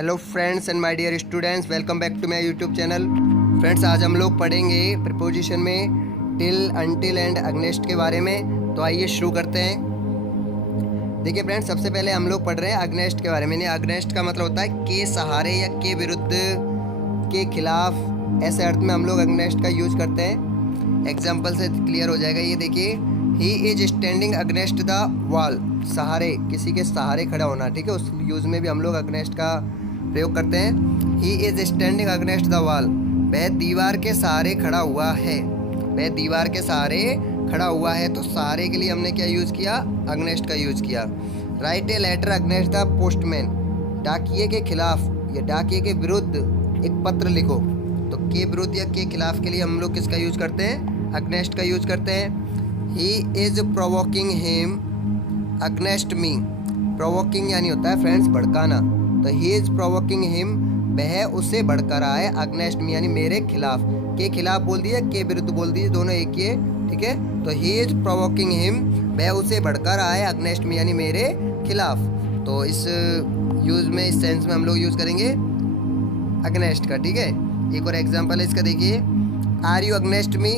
Hello friends and my dear students, welcome back to my YouTube channel. Friends, आज हम लोग पढ़ेंगे preposition में टिल, अनटिल एंड अगेंस्ट के बारे में। तो आइए शुरू करते हैं। देखिए फ्रेंड्स, सबसे पहले हम लोग पढ़ रहे हैं अगेंस्ट के बारे में। अगेंस्ट का मतलब होता है के सहारे या के विरुद्ध, के खिलाफ। ऐसे अर्थ में हम लोग अगेंस्ट का यूज करते हैं। एग्जाम्पल से क्लियर हो जाएगा। ये देखिए, he is standing against the wall. सहारे, किसी के सहारे खड़ा होना, ठीक है। उस यूज में भी हम लोग अगेंस्ट का प्रयोग करते हैं। He is standing against the wall, वह दीवार के सहारे खड़ा हुआ है। वह दीवार के सहारे खड़ा हुआ है। तो सहारे के लिए हमने क्या यूज़ किया? अगेंस्ट का यूज़ किया। Write a letter against the postman, डाकिये के खिलाफ या डाकिये के विरुद्ध एक पत्र लिखो। तो के विरुद्ध या के खिलाफ के लिए हम लोग किसका यूज करते हैं? अगेंस्ट का यूज करते हैं। He is provoking him against me. Provoking यानी होता है फ्रेंड्स भड़काना। तो ही इज प्रोवोकिंग हिम, वह उसे भड़का रहा है। अगेंस्ट मी यानी मेरे खिलाफ। के खिलाफ बोल दिए, के विरुद्ध बोल दिए, दोनों एक ही है, ठीक है। तो ही इज प्रोवोकिंग हिम, वह उसे भड़का रहा है। अगेंस्ट मी यानी मेरे खिलाफ। तो इस यूज में, इस सेंस में हम लोग यूज करेंगे अगेंस्ट का, ठीक है। एक और एग्जांपल है इसका, देखिए। आर यू अगेंस्ट मी,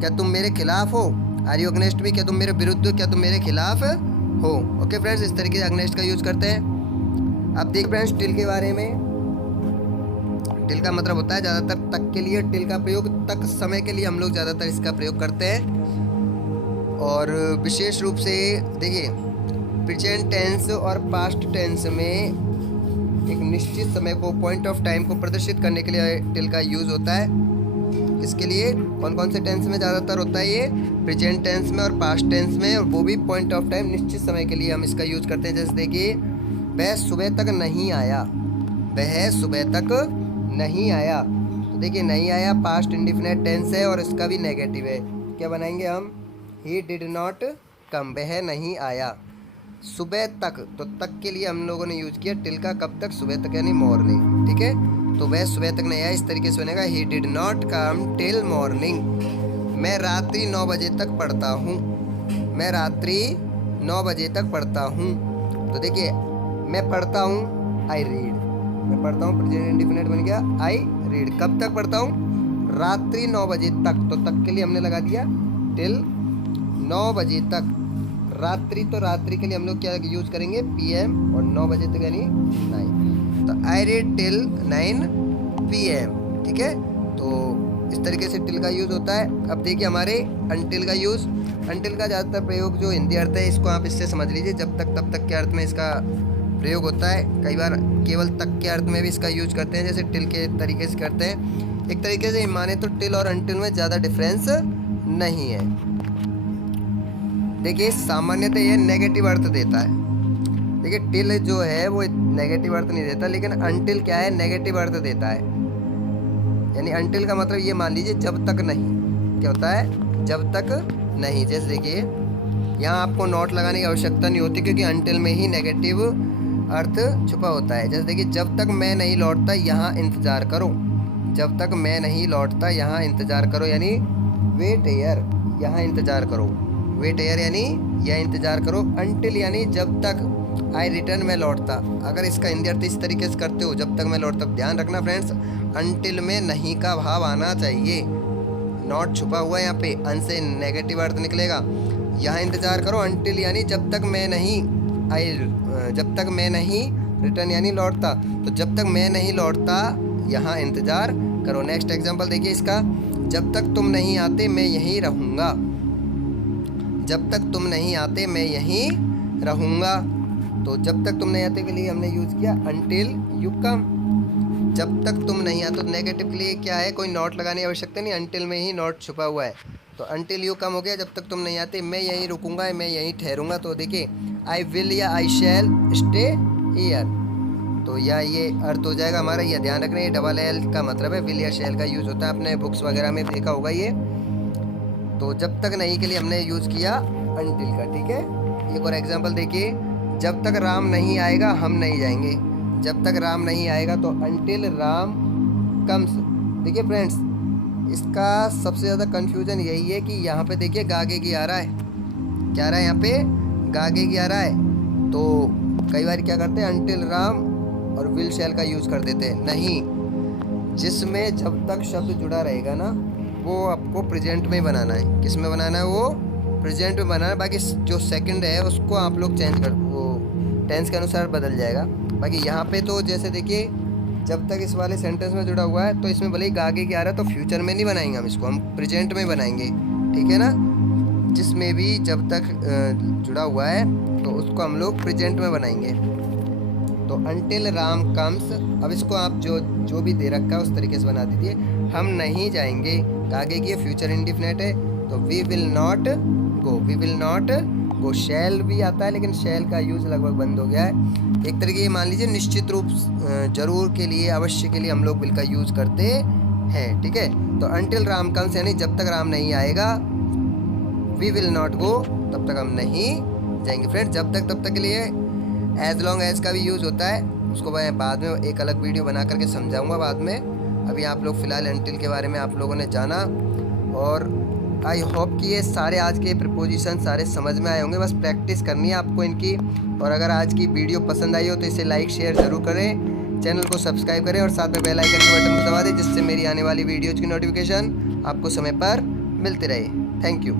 क्या तुम मेरे खिलाफ हो? आर यू अगेंस्ट मी, क्या तुम मेरे विरुद्ध हो, क्या तुम मेरे खिलाफ हो? ओके फ्रेंड्स, इस तरीके से अगेंस्ट का यूज करते हैं। अब देख फ्रेंड्स, टिल के बारे में। टिल का मतलब होता है ज़्यादातर तक के लिए। टिल का प्रयोग तक समय के लिए हम लोग ज़्यादातर इसका प्रयोग करते हैं। और विशेष रूप से देखिए, प्रेजेंट टेंस और पास्ट टेंस में एक निश्चित समय को, पॉइंट ऑफ टाइम को प्रदर्शित करने के लिए टिल का यूज़ होता है। इसके लिए कौन कौन से टेंस में ज़्यादातर होता है? ये प्रेजेंट टेंस में और पास्ट टेंस में, और वो भी पॉइंट ऑफ टाइम, निश्चित समय के लिए हम इसका यूज़ करते हैं। जैसे देखिए, वह सुबह तक नहीं आया। वह सुबह तक नहीं आया। तो देखिए, नहीं आया पास्ट इंडिफिनिट टेंस है और इसका भी नेगेटिव है। क्या बनाएंगे हम? ही डिड नॉट कम, वह नहीं आया। सुबह तक, तो तक के लिए हम लोगों ने यूज किया टिल का। कब तक? सुबह तक यानी मॉर्निंग, ठीक है। तो वह सुबह तक नहीं आया, इस तरीके से बनेगा he did not come till morning. मैं रात्रि 9 बजे तक पढ़ता हूँ। मैं रात्रि 9 बजे तक पढ़ता हूँ। तो देखिए, मैं पढ़ता हूँ, आई रीड। मैं पढ़ता हूँ, प्रेजेंट इंडिफिनिट बन गया आई रीड। कब तक पढ़ता हूँ? रात्रि 9 बजे तक। तो तक के लिए हमने लगा दिया टिल 9 बजे तक। रात्रि, तो रात्रि के लिए हम लोग क्या यूज करेंगे? PM। और 9 बजे तक यानी 9। तो आई रीड टिल 9 PM, ठीक है। तो इस तरीके से टिल का यूज होता है। अब देखिए हमारे अनटिल का यूज। अनटिल का ज़्यादातर प्रयोग जो हिंदी अर्थ है, इसको आप इससे समझ लीजिए, जब तक तब तक के अर्थ में इसका प्रयोग होता है। कई बार केवल तक के अर्थ में भी इसका यूज करते हैं, जैसे टिल के तरीके से करते हैं। एक तरीके से माने तो टिल और अनटिल में ज़्यादा डिफरेंस नहीं है। देखिए, सामान्यतः यह नेगेटिव अर्थ देता है। देखिए, टिल जो है वो नेगेटिव अर्थ नहीं देता, लेकिन अनटिल क्या है? नेगेटिव अर्थ देता है। यानी अनटिल का मतलब ये मान लीजिए जब तक नहीं। क्या होता है? जब तक नहीं। जैसे देखिए, यहाँ आपको नोट लगाने की आवश्यकता नहीं होती, क्योंकि अनटिल में ही नेगेटिव अर्थ छुपा होता है। जैसे देखिए, जब तक मैं नहीं लौटता यहाँ इंतज़ार करो। जब तक मैं नहीं लौटता यहाँ इंतज़ार करो, यानी वेट हियर, यहाँ इंतज़ार करो। वेट हियर यानी यह इंतज़ार करो। अनटिल यानी जब तक। आई रिटर्न, मैं लौटता। अगर इसका हिंदी अर्थ इस तरीके से करते हो, जब तक मैं लौटता। ध्यान रखना फ्रेंड्स, अनटिल में नहीं का भाव आना चाहिए। नॉट छुपा हुआ है यहाँ पे, अन से नेगेटिव अर्थ निकलेगा। यहाँ इंतज़ार करो, अनटिल यानी जब तक मैं नहीं, जब तक मैं नहीं, रिटर्न यानी लौटता। तो जब तक मैं नहीं लौटता यहाँ इंतज़ार करो। नेक्स्ट एग्जांपल देखिए इसका, जब तक तुम नहीं आते मैं यहीं रहूँगा। जब तक तुम नहीं आते मैं यहीं रहूँगा। तो जब तक तुम नहीं आते के लिए हमने यूज़ किया अनटिल यू कम। जब तक तुम नहीं आते, तो नेगेटिव के लिए क्या है? कोई नॉट लगाने की आवश्यकता नहीं, अनटिल में ही नॉट छुपा हुआ है। तो अनटिल यू कम हो गया, जब तक तुम नहीं आते मैं यहीं रुकूंगा, मैं यहीं ठहरूंगा। तो देखिए, आई विल या आई शैल स्टे हियर। तो या ये अर्थ हो जाएगा हमारा। यह ध्यान रखना, ये डबल एल का मतलब है, विल या शैल का यूज़ होता है। आपने बुक्स वगैरह में देखा होगा ये। तो जब तक नहीं के लिए हमने यूज़ किया अनटिल का, ठीक है। एक और एग्जाम्पल देखिए, जब तक राम नहीं आएगा हम नहीं जाएंगे। जब तक राम नहीं आएगा, तो अनटिल राम कम्स। देखिए फ्रेंड्स, इसका सबसे ज़्यादा कन्फ्यूज़न यही है कि यहाँ पे देखिए गागे की आ रहा है। क्या आ रहा है यहाँ पे? गागे की आ रहा है। तो कई बार क्या करते हैं, अनटिल राम और विल शैल का यूज़ कर देते हैं। नहीं, जिसमें जब तक शब्द जुड़ा रहेगा ना वो आपको प्रेजेंट में बनाना है। किस में बनाना है? वो प्रेजेंट में बनाना है। बाकी जो सेकंड है उसको आप लोग चेंज कर, वो टेंस के अनुसार बदल जाएगा। बाकी यहाँ पे तो जैसे देखिए, जब तक इस वाले सेंटेंस में जुड़ा हुआ है तो इसमें भले ही आगे क्या आ रहा है तो फ्यूचर में नहीं बनाएंगे हम इसको, हम प्रेजेंट में बनाएंगे, ठीक है ना। जिसमें भी जब तक जुड़ा हुआ है तो उसको हम लोग प्रेजेंट में बनाएंगे। तो अंटिल राम कम्स, अब इसको आप जो भी दे रखा है उस तरीके से बना दीजिए। हम नहीं जाएंगे, आगे की फ्यूचर इंडिफिनिट है तो we will not go, we will not go. Shall भी आता है लेकिन शैल का यूज़ लगभग बंद हो गया है। एक तरीके ये मान लीजिए निश्चित रूप, जरूर के लिए, अवश्य के लिए हम लोग विल का यूज़ करते हैं, ठीक है। तो अंटिल राम कम्स यानी जब तक राम नहीं आएगा, वी विल नॉट गो, तब तक हम नहीं जाएंगे। फ्रेंड्स, जब तक तब तक के लिए एज लॉन्ग एज का भी यूज़ होता है, उसको मैं बाद में एक अलग वीडियो बना करके समझाऊंगा बाद में। अभी आप लोग फ़िलहाल अंटिल के बारे में आप लोगों ने जाना, और आई होप कि ये सारे आज के प्रीपोजिशन सारे समझ में आए होंगे। बस प्रैक्टिस करनी है आपको इनकी। और अगर आज की वीडियो पसंद आई हो तो इसे लाइक शेयर ज़रूर करें, चैनल को सब्सक्राइब करें और साथ में बेल आइकन के बटन को दबा दें, जिससे मेरी आने वाली वीडियोज़ की नोटिफिकेशन आपको समय पर मिलती रहे। Thank you.